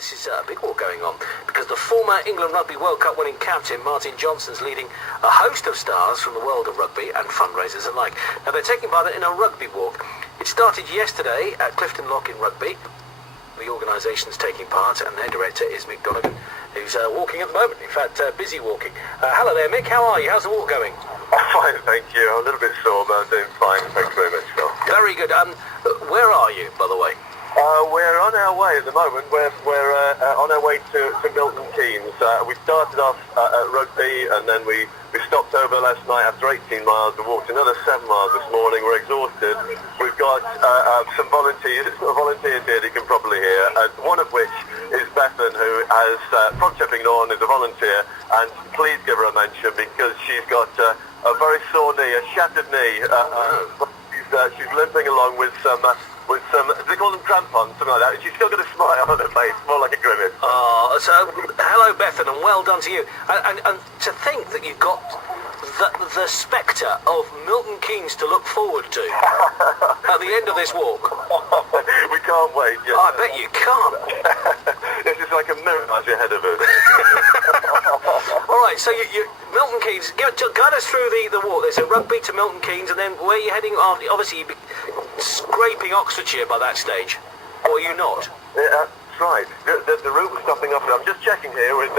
this is a big war going on because the former England Rugby World Cup winning captain Martin Johnson's leading a host of stars from the world of rugby and fundraisers alike. Now they're taking part in a rugby walk. It started yesterday at Clifton Lock in Rugby. The organisation's taking part and their director is Mick Donegan, who's walking at the moment, in fact busy walking. Hello there Mick, how are you? How's the walk going? Fine, thank you. I'm a little bit sore, but I'm doing fine. Thanks very much, Phil. Very good. Where are you, by the way? We're on our way at the moment. We're on our way to Milton Keynes. We started off at Rugby, and then we stopped over last night after 18 miles and walked another 7 miles this morning. We're exhausted. We've got some volunteers here that you can probably hear, one of which is Bethan, who has, from Tipping on, is a volunteer, and please give her a mention because she's got a very sore knee, a shattered knee. She's limping along with some, do they call them crampons, something like that? She's still got a smile on her face, more like a grimace. Oh, so hello Bethan, and well done to you. And to think that you've got the spectre of Milton Keynes to look forward to at the end of this walk. We can't wait. Yes. I bet you can't. This is like a mirage ahead of us. All right, so you Milton Keynes, guide us through the walk. There's a Rugby to Milton Keynes, and then where are you heading? Obviously, you'd be scraping Oxfordshire by that stage, or are you not? Yeah, that's right. The route we're stopping off at, I'm just checking here, it's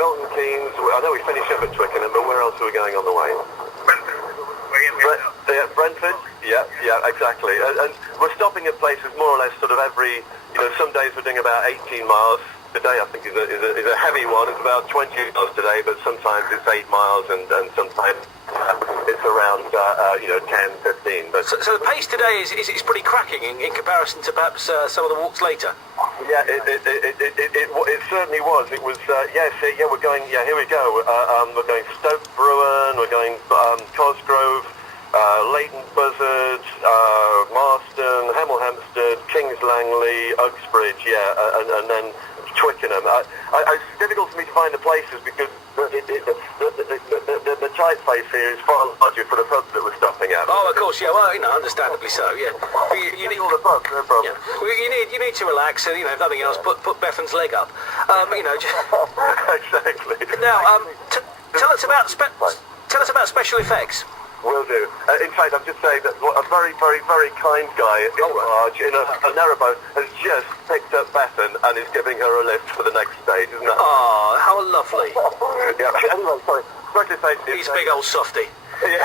Milton Keynes. I know we finish up at Twickenham, but where else are we going on the way? Brentford? Yeah, exactly. And we're stopping at places more or less sort of every, some days we're doing about 18 miles. Today I think is a heavy one. It's about 20 miles today, but sometimes it's 8 miles and sometimes it's around 10, 15. But so the pace today is pretty cracking in comparison to perhaps some of the walks later. Yeah, it certainly was. It was we're going. Yeah, here we go. We're going Stoke Bruin. We're going Cosgrove, Leighton Buzzard, Marston, Hemel Hempstead, Kings Langley, Uxbridge. Yeah, and then Twickenham. It's difficult for me to find the places because the typeface here is far larger for the pubs that we're stopping at. Oh, of course, yeah. Well, understandably so. Yeah. You need all the pubs, no problem. Yeah. Well, you need to relax, and if nothing else, put Bethan's leg up. Exactly. Now, tell us about special effects. Will do. In fact, I'm just saying that a very, very, very kind guy in a narrowboat has just picked up Bethan and is giving her a lift for the next stage, isn't that? Oh, how lovely. Yeah. Anyway, sorry. He's a big old softy. Yeah,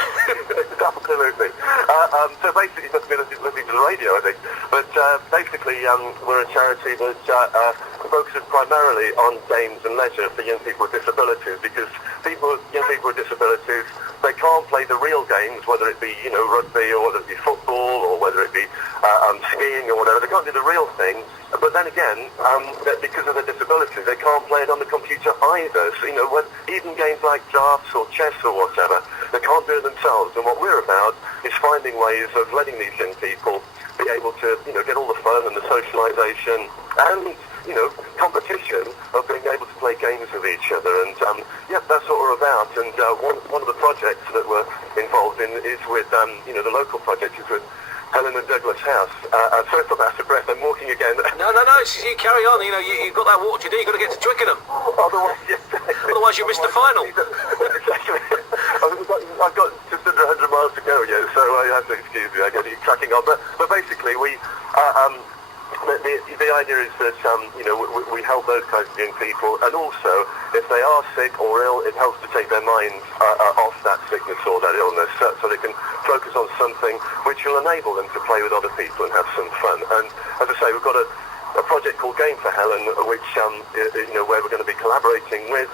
absolutely. So basically, just been listening to the radio, I think. But basically, we're a charity that focuses primarily on games and leisure for young people with disabilities, because young people with disabilities, they can't play the real games, whether it be rugby or whether it be football or whether it be skiing or whatever. They can't do the real thing. But then again, because of their disabilities, they can't play it on the computer either. So even games like drafts or chess or whatever, they can't do it themselves. And what we're about is finding ways of letting these young people be able to get all the fun and the socialisation and competition of being able to play games with each other. And that's what we're about. And one of the projects that we're involved in is with the local project is with Helen and Douglas House. Sorry for that, breath. I'm walking again. No. You carry on. You've got that walk to do. You've got to get to Twickenham. Otherwise, you miss the final. Exactly. I've got just under 100 miles to go yet, so you have to excuse me. I get you cracking on. But basically, we. The idea is that we help those kinds of young people, and also if they are sick or ill, it helps to take their minds off that sickness or that illness, so they can focus on something which will enable them to play with other people and have some fun. And as I say, we've got a project called Game for Helen, which where we're going to be collaborating with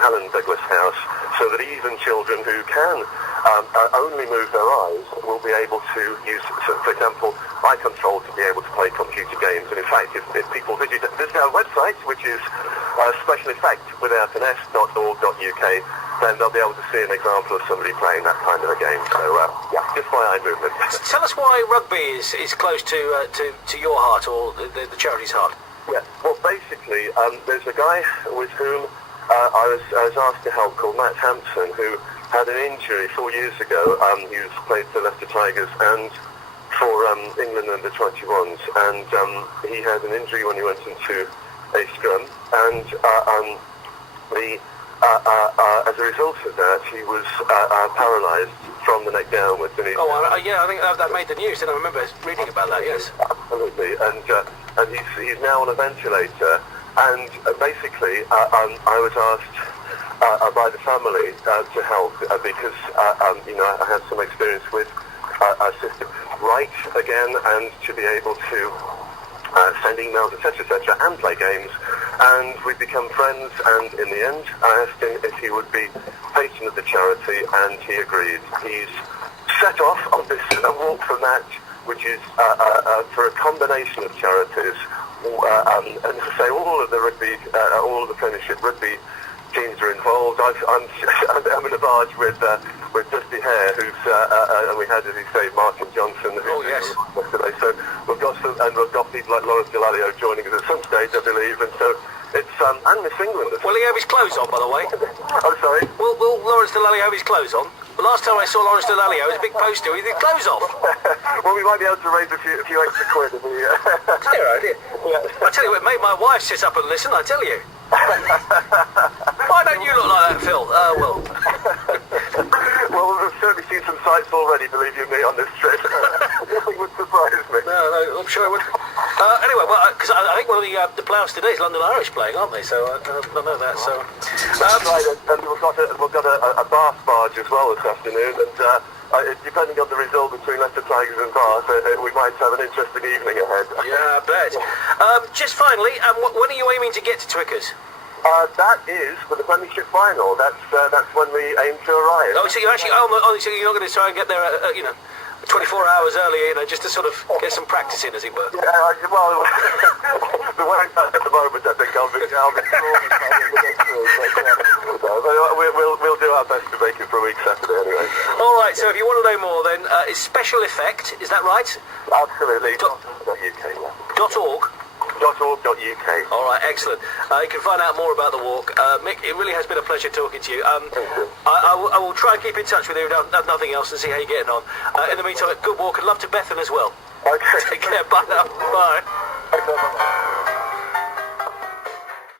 Helen Douglas House, so that even children who can only move their eyes will be able to use, for example, eye control to be able to play computer games. And in fact, if people visit our website, which is SpecialEffect.org.uk, then they'll be able to see an example of somebody playing that kind of a game. So, just my eye movement. Tell us why rugby is close to your heart, or the charity's heart. Yeah, well, basically, there's a guy with whom I was asked to help called Matt Hampson, who had an injury 4 years ago. He was played for Leicester Tigers and for England under 21s, and he had an injury when he went into a scrum, and as a result of that, he was paralysed from the neck downwards. And yeah, I think that made the news, and I remember reading about that, yes. Absolutely, and he's now on a ventilator, and basically I was asked by the family to help because I had some experience with assisted write again, and to be able to send emails, etc., and play games. And we've become friends, and in the end I asked him if he would be patron of the charity, and he agreed. He's set off on this Walk4Matt, which is for a combination of charities, and to say all of the rugby, all of the Premiership rugby teams are involved. I'm in a barge with Dusty Hare, who's and we had, as you say, Martin Johnson. Yes. Yesterday. So we've got people like Lawrence Delalio joining us at some stage, I believe, and so it's and Miss England. Will he have his clothes on, by the way? I'm sorry. Will Lawrence Delalio have his clothes on? The last time I saw Lawrence Delalio, it was a big poster with his clothes off. Well, we might be able to raise a few extra quid. Dear idea. I tell you what, it made my wife sit up and listen, I tell you. Why don't you look like that, Phil? Well, we've certainly seen some sights already, believe you me, on this trip. Nothing would surprise me. No, I'm sure it would. Anyway, because I think one of the playoffs today is London Irish playing, aren't they? So I know that. So that's right, and we've got a Bath barge as well this afternoon, and depending on the result between Leicester Tigers and Bath, we might have an interesting evening ahead. Yeah, I bet. Just finally, when are you aiming to get to Twickers? That is for the Premiership final. That's when we aim to arrive. Oh, so you're actually so you're not going to try and get there, 24 hours earlier, just to sort of get some practice in, as it were. Yeah, well, the way it's at the moment, I think I'll be we'll do our best to make it for a week Saturday anyway. All right. So if you want to know more, then it's SpecialEffect. Is that right? Absolutely. .org. .org.uk. All right, excellent. You can find out more about the walk. Mick, it really has been a pleasure talking to you. Thank you. I will try and keep in touch with you if nothing else and see how you're getting on. In the meantime, good walk and love to Bethan as well. Okay. Take care. Bye now. Bye. Okay, bye-bye.